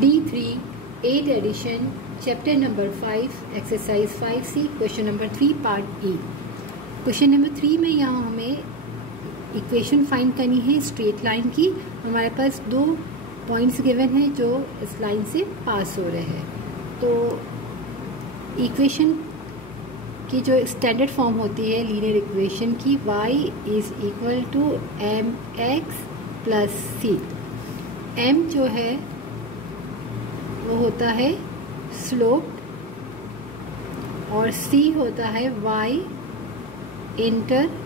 D3 8 edition chapter number 5 exercise 5C question number 3 part E। Question number 3 में यहाँ हमें equation find करनी है स्ट्रेट लाइन की। हमारे पास दो पॉइंट्स गिवन हैं जो इस लाइन से पास हो रहे हैं। तो इक्वेशन की जो स्टैंडर्ड फॉर्म होती है लीनियर इक्वेशन की, y is equal to mx plus c। m जो है वो होता है स्लोप और c होता है y इंटरसेप्ट।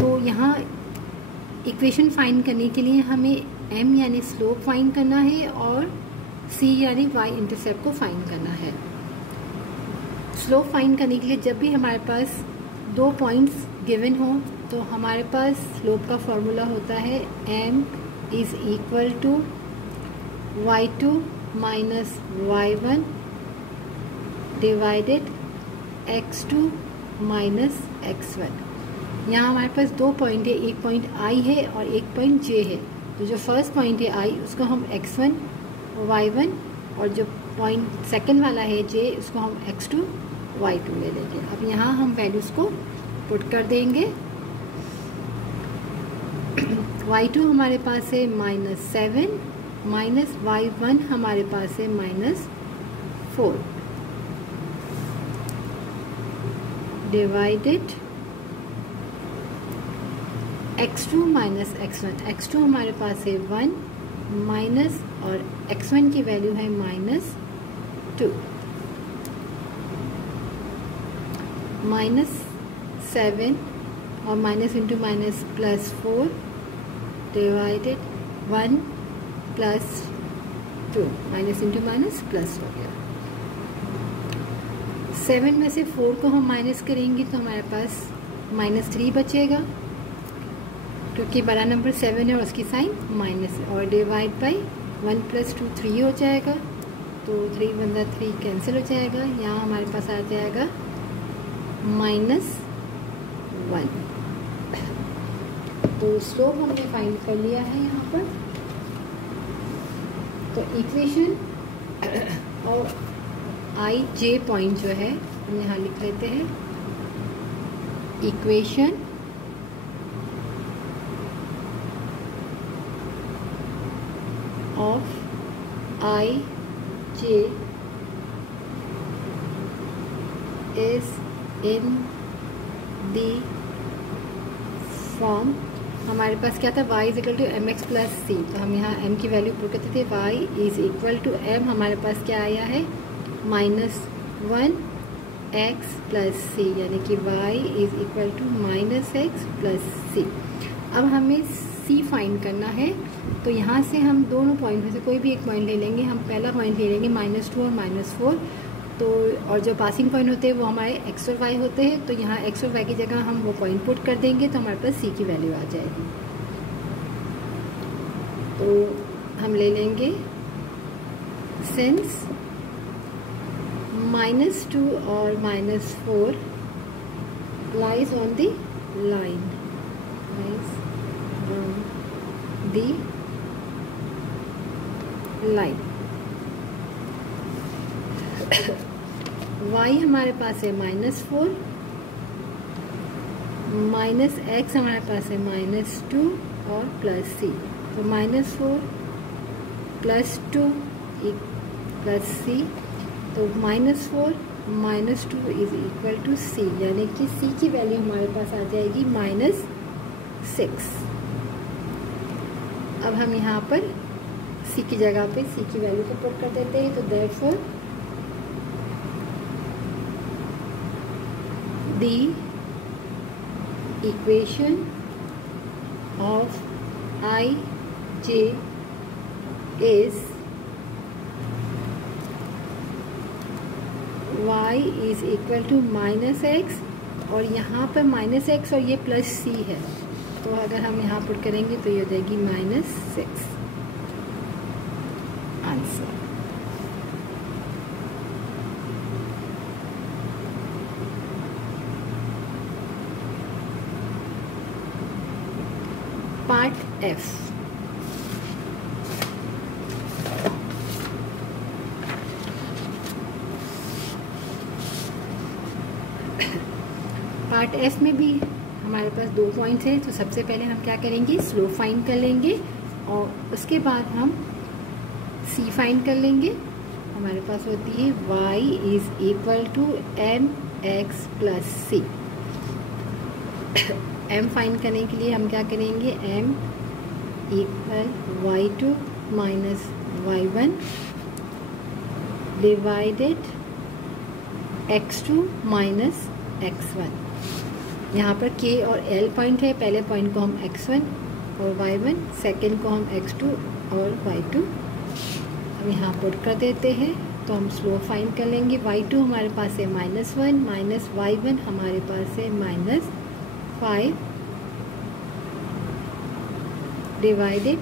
तो यहाँ इक्वेशन फाइंड करने के लिए हमें m यानी स्लोप फाइंड करना है और c यानी y इंटरसेप्ट को फाइंड करना है। स्लोप फाइंड करने के लिए जब भी हमारे पास दो पॉइंट्स गिवन हो तो हमारे पास स्लोप का फॉर्मूला होता है m is equal to y2 minus y1 divided x2 minus x1। यहाँ हमारे पास दो पॉइंट है, एक पॉइंट i है और एक पॉइंट j है। तो जो फर्स्ट पॉइंट है i उसको हम x1 y1 और जो पॉइंट सेकंड वाला है j उसको हम x2 y2 ले लेंगे। अब यहाँ हम वैल्यूज़ को पुट कर देंगे। y2 हमारे पास है -7 माइनस y1 हमारे पास है -4 divided x2 minus x1। x2 हमारे पास है 1 माइनस और x1 की वैल्यू है -2 -7 और minus into minus +4 divided 1 plus 2 minus into minus plus हो गया। 7 में से 4 को हम माइनस करेंगे तो हमारे पास -3 बचेगा क्योंकि बड़ा नंबर 7 है और उसकी साइन माइनस है। और डिवाइड बाई 1 + 2 3 हो जाएगा। तो 3 बंदा 3 कैंसिल हो जाएगा। यहाँ हमारे पास आ जाएगा -1। तो स्लोप हमने फाइंड कर लिया है यहाँ पर। तो इक्वेशन और i j पॉइंट जो है हम यहाँ लिख लेते हैं। Equation of i j is in the form. हमारे पास क्या था y is equal to mx plus c। तो हम यहाँ m की वैल्यू पुट करते थे। y is equal to m हमारे पास क्या आया है -1 x प्लस c, यानी कि y is equal to -x plus c। अब हमें c फाइंड करना है। तो यहाँ से हम दोनों पॉइंट में से कोई भी एक पॉइंट ले लेंगे। हम पहला पॉइंट ले लेंगे -2 और -4। तो और जो पासिंग पॉइंट होते हैं वो हमारे x और y होते हैं। तो यहाँ x और y की जगह हम वो पॉइंट पुट कर देंगे तो हमारे पास c की वैल्यू आ जाएगी। तो हम ले लेंगे सिंस -2 और -4 lies on the line, y हमारे पास है -4 माइनस x हमारे पास है -2 और प्लस c। तो -4 + 2 प्लस c। तो -4 -2 इज इक्वल टू c, यानी कि c की वैल्यू हमारे पास आ जाएगी -6। अब हम यहाँ पर c की जगह पे c की वैल्यू को पुट कर देते हैं। तो therefore the equation of i j is y is equal to -x और यहाँ पर -x और ये +c है। तो अगर हम यहाँ पुट करेंगे तो ये हो जाएगी -6 answer. Part F. Part F में भी हमारे पास 2 पॉइंट्स हैं, तो सबसे पहले हम क्या करेंगे, स्लोप फाइंड कर लेंगे और उसके बाद हम सी फाइंड कर लेंगे। हमारे पास होती है y is equal to M X plus C. m find करने के लिए हम क्या करेंगे, m equal y2 minus y1 divided x2 minus x1। यहाँ पर k और l पॉइंट है, पहले पॉइंट को हम x1 और y1, सेकेंड को हम x2 और y2 अब यहाँ पुट कर देते हैं। तो हम स्लोप फाइंड कर लेंगे। y2 हमारे पास है -1 माइनस y1 हमारे पास है -5 डिवाइडेड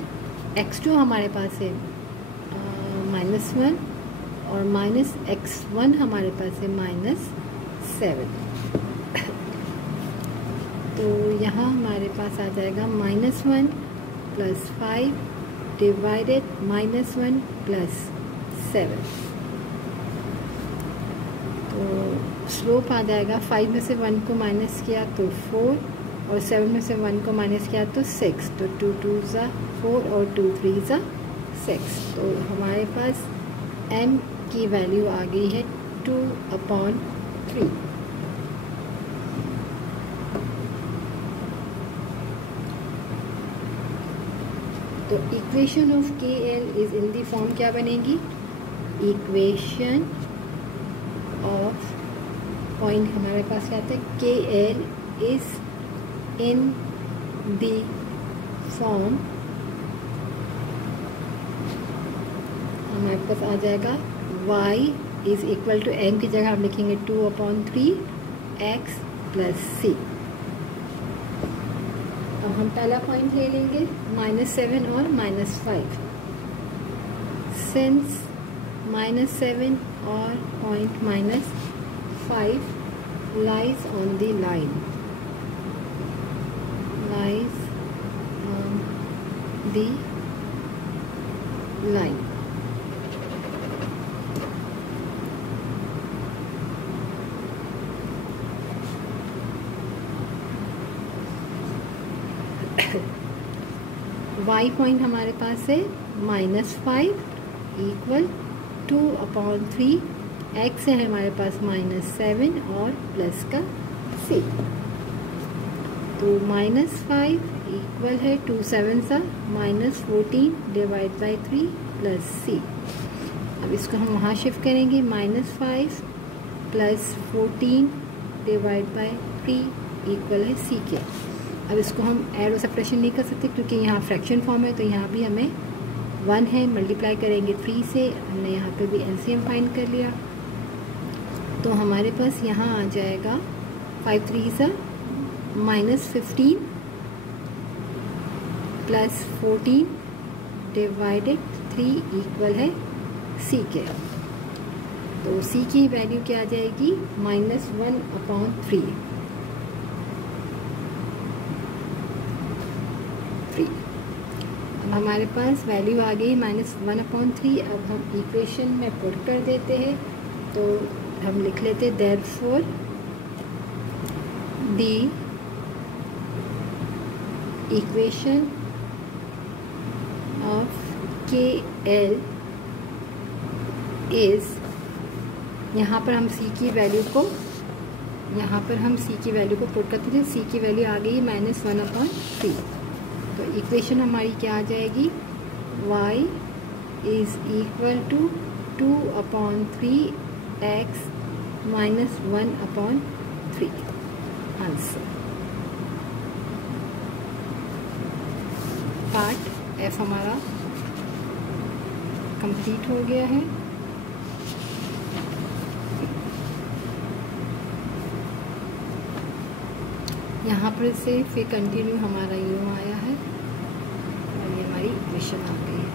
x2 हमारे पास है -1 और माइनस x1 हमारे पास है -7। तो यहाँ हमारे पास आ जाएगा -1 प्लस 5 डिवाइडेड -1 प्लस 7। तो स्लोप आ जाएगा 5 में से 1 को माइनस किया तो 4 और 7 में से 1 को माइनस किया तो 6। तो 2 2 ज़ा 4 और 2 3 ज़ा 6। तो हमारे पास m की वैल्यू आ गई है 2/3। तो इक्वेशन ऑफ के L is in the form क्या बनेगी, इक्वेशन ऑफ पॉइंट हमारे पास क्या आता है, K L is in the form हमारे पास आ जाएगा y is equal to m की जगह हम लिखेंगे 2/3 x प्लस c। अब हम पहला पॉइंट ले लेंगे -7 और -5। सिंस -7 और point -5 lies on the line, lies on the line। y point हमारे पास है -5 इक्वल 2/3 x है हमारे पास -7 और प्लस का c। तो -5 इक्वल है 2 7 सा -14 डिवाइड बाई 3 प्लस c। अब इसको हम वहाँ शिफ्ट करेंगे, -5 प्लस 14 डिवाइड बाई 3 इक्वल है c के। अब इसको हम एरो सब्ट्रैक्शन नहीं कर सकते क्योंकि यहाँ फ्रैक्शन फॉर्म है, तो यहाँ भी हमें 1 है, मल्टीप्लाई करेंगे 3 से। हमने यहाँ पे भी एलसीएम फाइंड कर लिया। तो हमारे पास यहाँ आ जाएगा 5 3 सा -15 प्लस 14 डिवाइडेड 3 इक्वल है c के। तो c की वैल्यू क्या आ जाएगी, -1/3। अब हमारे पास वैल्यू आ गई -1/3। अब हम इक्वेशन में पुट कर देते हैं। तो हम लिख लेते देयरफॉर दी इक्वेशन ऑफ के एल इज, यहाँ पर हम c की वैल्यू को पुट करते थे। c की वैल्यू आ गई -1/3। तो इक्वेशन हमारी क्या आ जाएगी, y is equal to 2/3 x minus 1/3। Answer. Part F हमारा कंप्लीट हो गया है। यहाँ पर से फिर कंटिन्यू हमारा यूँ आया है और ये हमारी इक्वेशन आ गई है।